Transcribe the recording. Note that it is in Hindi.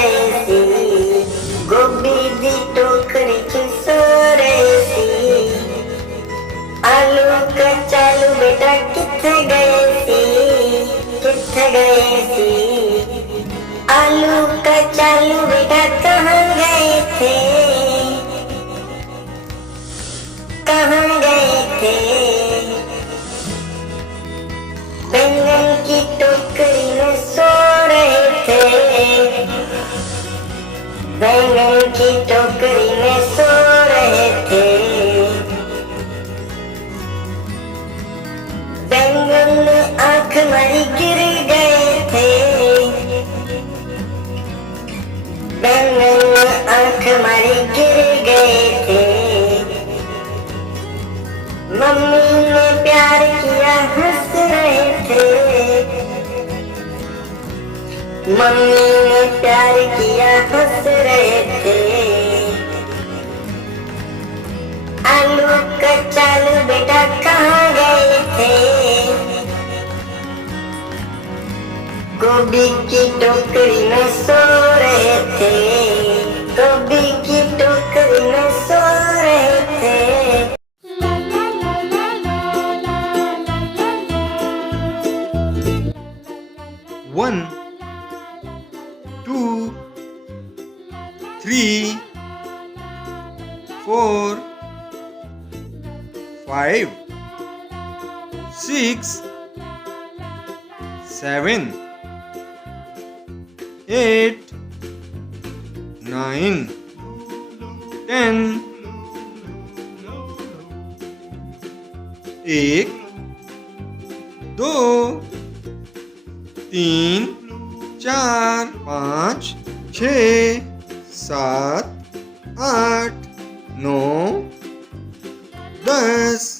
रही सी, गोभी दी टोकरी च सो रही सी। आलू कचालू बेटा किथे गए सी, किथे गए सी। आलू कचालू बेटा कहाँ गए थे, कहाँ गए थे। बैंगन की टोकरी में सो रहे थे, बैंगन की टोकरी में सो रहे थे। बैंगन में आंख मारी गिर गए थे, बैंगन में आंख मारी गिर गए थे। मम्मी ने प्यार किया हंस रहे थे, मम्मी ने प्यार किया हंस रहे थे। आलू कचालू बेटा कहाँ गए थे, गोभी की टोकरी में सो रहे थे, गोभी की टोकरी में सो रहे थे। 1 2 3 4 5 6 7 8 9 10 1 2 3 4 5 6 7 8 9 10